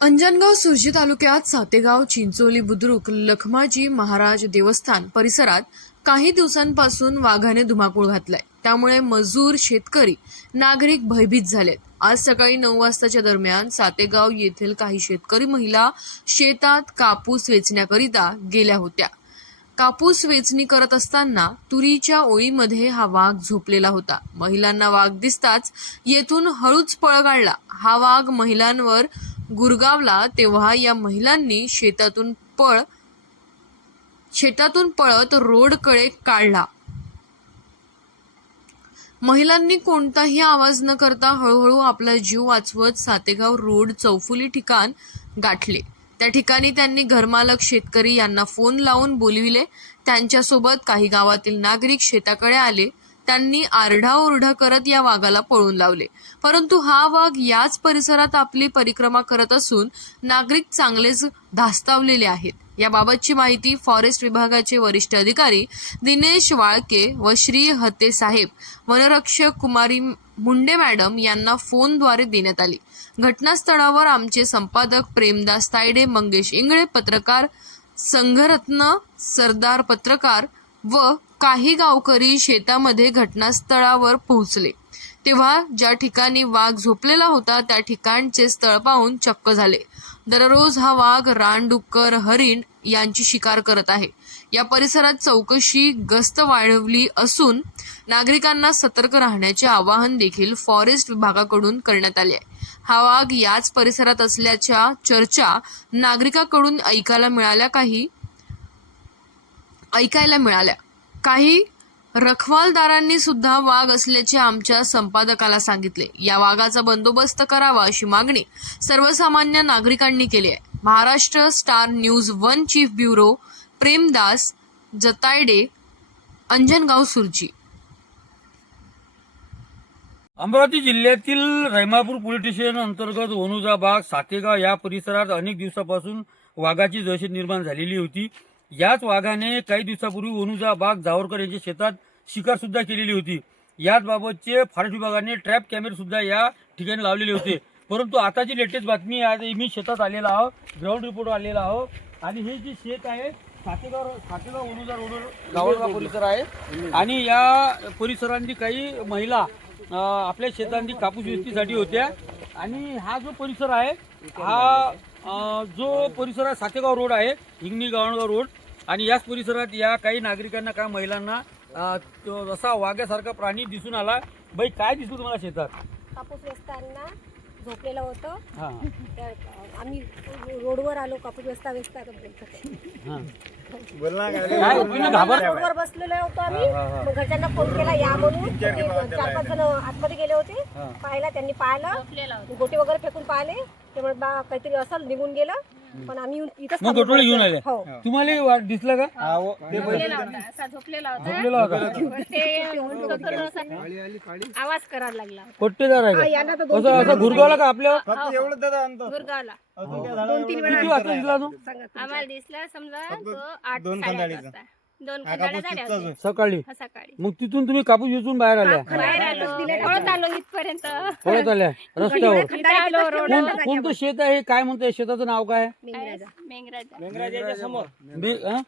अंजनगाव सुर्जी तालुक्यात सातेगाव चिंचोली बुद्रुक लखमाजी महाराज देवस्थान परिसरात काही दिवसांपासून वाघाने धुमाकूळ घातलाय। त्यामुळे मजूर, शेतकरी, नागरिक भयभीत झालेत। आज सकाळी 9 वाजताच्या दरम्यान सातेगाव येथील काही शेतकरी महिला शेतात कापूस वेचण्याकरिता गेल्या होत्या। कापूस वेचणी करत असताना तुरीच्या ओळीमध्ये हा वाघ झोपलेला होता। महिलांना वाघ दिसताच येथून हळूच पळ काढला। हा वाघ महिलांवर गुरगावला तेव्हा या महिलांनी शेतातून पळत रोडकडे काढला। महिलांनी कोणताही आवाज न करता हळूहळू आपला जीव वाचवत सातेगाव रोड चौफुली ठिकाण गाठले। त्या ठिकाणी त्यांनी घरमालक शेतकरी यांना फोन लावून बोलविले। त्यांच्यासोबत काही गावातील नागरिक शेताकडे आले। त्यांनी आरडाओरडा करत या वाघाला पळून लावले, परंतु हा वाघ याच परिसरात आपली परिक्रमा करत असून नागरिक चांगलेच धास्तावलेले आहेत। याबाबतची माहिती फॉरेस्ट विभागाचे वरिष्ठ अधिकारी दिनेश वाळके व श्री हते साहेब, वनरक्षक कुमारी मुंडे मॅडम यांना फोनद्वारे देण्यात आली। घटनास्थळावर आमचे संपादक प्रेमदास तायडे, मंगेश इंगळे पत्रकार, संघरत्न सरदार पत्रकार व काही गावकरी शेतामध्ये घटनास्थळावर पोहोचले। तेव्हा ज्या ठिकाणी वाघ झोपलेला होता त्या ठिकाणचे स्थळ पाहून चक्क झाले। दररोज हा वाघ रानडुक्कर, हरिण यांची शिकार करत आहे। या परिसरात चौकशी गस्त वाढवली असून नागरिकांना सतर्क राहण्याचे आवाहन देखील फॉरेस्ट विभागाकडून करण्यात आले आहे। हा वाघ याच परिसरात असल्याच्या चर्चा नागरिकांकडून ऐकायला मिळाल्या। काही रखवालदारांनी सुद्धा वाघ असल्याचे आमच्या संपादकाला सांगितले। या वाघाचा बंदोबस्त करावा अशी मागणी सर्वसामान्य नागरिकांनी केली आहे। Maharashtra star news 1 chief bureau Premdas Jatayde, Anjangaon Surji. Amravati जिल्ह्यातील रहिमापूर पोलीस स्टेशन अंतर्गत वनुजा बाग, सातेगाव या परिसरात अनेक दिवसापासून वाघाची दहशत निर्माण झालेली होती। याच वाघाने काही दिवसापूर्वी वनुजा बाग जावरकर यांच्या शेतात शिकार सुद्धा केलेली होती। याच बाबतचे फॉरेस्ट विभागाने ट्रॅप कॅमेरे सुद्धा या ठिकाणी लावलेले होते। परंतु आताची लेटेस्ट बातमी, आज मी शेतात आलेला आहो, ग्राउंड रिपोर्ट आलेला आहो आणि हे जे शेत आहे सातेगाव वनुजा रोडवर गावडगाव परिसर आहे आणि या परिसरांची काही महिला आपल्या शेतांनी कापूस वेचणीसाठी होत्या आणि हा जो परिसर आहे जो परिसर आहे सातेगाव रोड आहे, हिंगणी गावडगाव रोड, आणि याच परिसरात या काही नागरिकांना, काही महिलांना असा वाघ्यासारखा प्राणी दिसून आला। बाई, काय दिसलं तुम्हाला शेतात? कापूस वेचताना झोपलेलं होतं। आम्ही रोडवर आलो, कापूस वेचता रोडवर बसलेलो होतो आम्ही। मग घरच्यांना फोन केला या म्हणून, 4-5 जण आतमध्ये गेले होते। त्यांनी पाहिलं, गोटे वगैरे फेकून पाहिले, त्यामुळे काहीतरी असं निघून गेलं। पण आम्ही इथंच घेऊन आले। तुम्हाला दिसलं का? झोपलेला आवाज करायला लागला। पट्टेदार आहे असं घुरगावला का आपल्यावर? गुरगावला 2-3 वेळा आम्हाला दिसला, समजा 8-8:30 वाजता 2 खंडाळ्या झाल्या सकाळी। मग तिथून तुम्ही कापूस वेचून बाहेर आल्या? बाहेर आलो, पळत आलो इथपर्यंत, पळत आल्या रस्त्यावर। कोणतं शेत आहे, काय म्हणताय शेताचं नाव काय? मेंगराजाच्या समोर,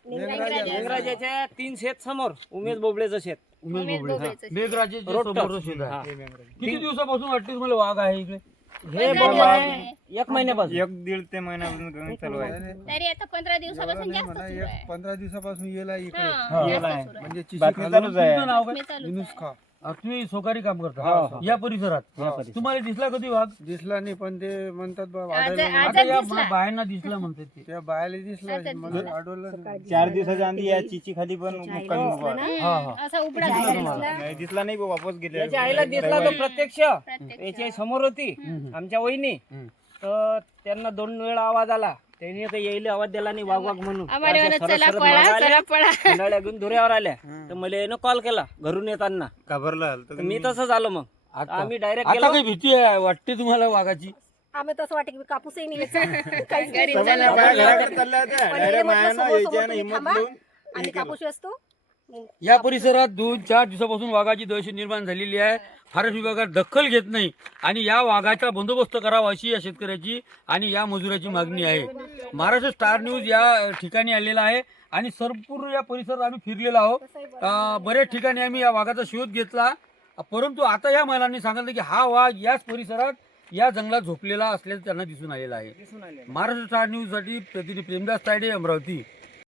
मेंगराजाच्या 3 शेत समोर उमेश बोबळेचं शेत, मेघराजाच्या समोरचं शेत आहे। किती दिवसापासून वाटते तुम्हाला वाघ आहे इकडे? हे 1 महिन्यापासून, 1-1.5 ते महिन्यापासून चालू आहे। तरी आता 15 दिवसापासून जास्त सुरू आहे। 15 दिवसापासून येला इकडे म्हणजे बातमी चालूच आहे। तुमचं नाव काय? युनुस खा तुम्ही सोकारी काम करता या परिसरात? तुम्हाला दिसला कधी वाघ? दिसला नाही, पण ते म्हणतात आता या बायांना दिसला म्हणतात ते. त्या बायाला दिसला, आढळलं 4 दिवसाच्या आधी या चिची खाली पण मुक्कामी उभा असा उबडा नाही दिसला नाही, वापस गेले। त्याच्या आईला दिसला तो प्रत्यक्ष, त्याची आई समोर होती आमच्या वहिनी, तर त्यांना 2 वेळा आवाज आला, त्यांनी तर येईल आवाज दिला नाही वाघ वाघ म्हणून, खंडाळ्या घेऊन धुऱ्यावर आल्या। तर मला कॉल केला घरून येताना, घाबरला मी तसंच आलो। मग आम्ही डायरेक्ट आता काही भीती वाटते तुम्हाला वाघाची? आम्ही तसं वाटतं की कापूसही नाही हिम्मत आम्ही कापूस वेचतो, या परिसरात 2-4 दिवसापासून वाघाची दहशत निर्माण झालेली आहे. फॉरेस्ट विभागात दखल घेत नाही आणि या वाघाचा बंदोबस्त करावा अशी या शेतकऱ्याची आणि या मजुराची मागणी आहे. महाराष्ट्र स्टार न्यूज या ठिकाणी आलेला आहे आणि संपूर्ण या परिसरात आम्ही फिरलेलो आहोत. बऱ्याच ठिकाणी आम्ही या वाघाचा शोध घेतला, परंतु आता या महिलांनी सांगितलं की हा वाघ याच परिसरात या जंगलात झोपलेला असल्याचं त्यांना दिसून आलेला आहे. महाराष्ट्र स्टार न्यूज साठी प्रतिनिधी प्रेमदास तायडे, अमरावती.